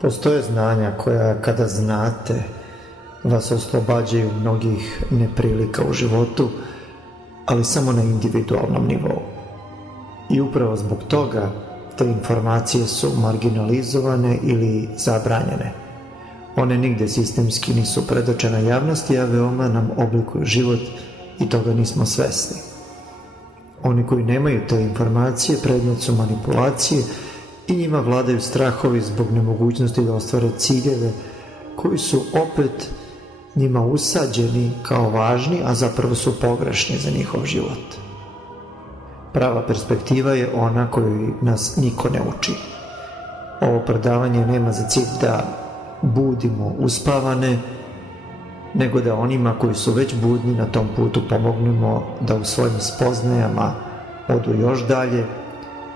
Postoje znanja koja, kada znate, vas oslobađaju mnogih neprilika u životu, ali samo na individualnom nivou. I upravo zbog toga te informacije su marginalizovane ili zabranjene. One nigde sistemski nisu predočene javnosti, a veoma nam oblikuju život i toga nismo svesni. Oni koji nemaju te informacije predmet su manipulacije i njima vladaju strahovi zbog nemogućnosti da ostvare ciljeve koji su opet njima usađeni kao važni, a zapravo su pogrešni za njihov život. Prava perspektiva je ona koju nas niko ne uči. Ovo predavanje nema za cilj da budimo uspavane, nego da onima koji su već budni na tom putu pomognemo da u svojim spoznajama odu još dalje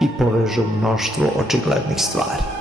i povežu mnoštvo očiglednih stvari.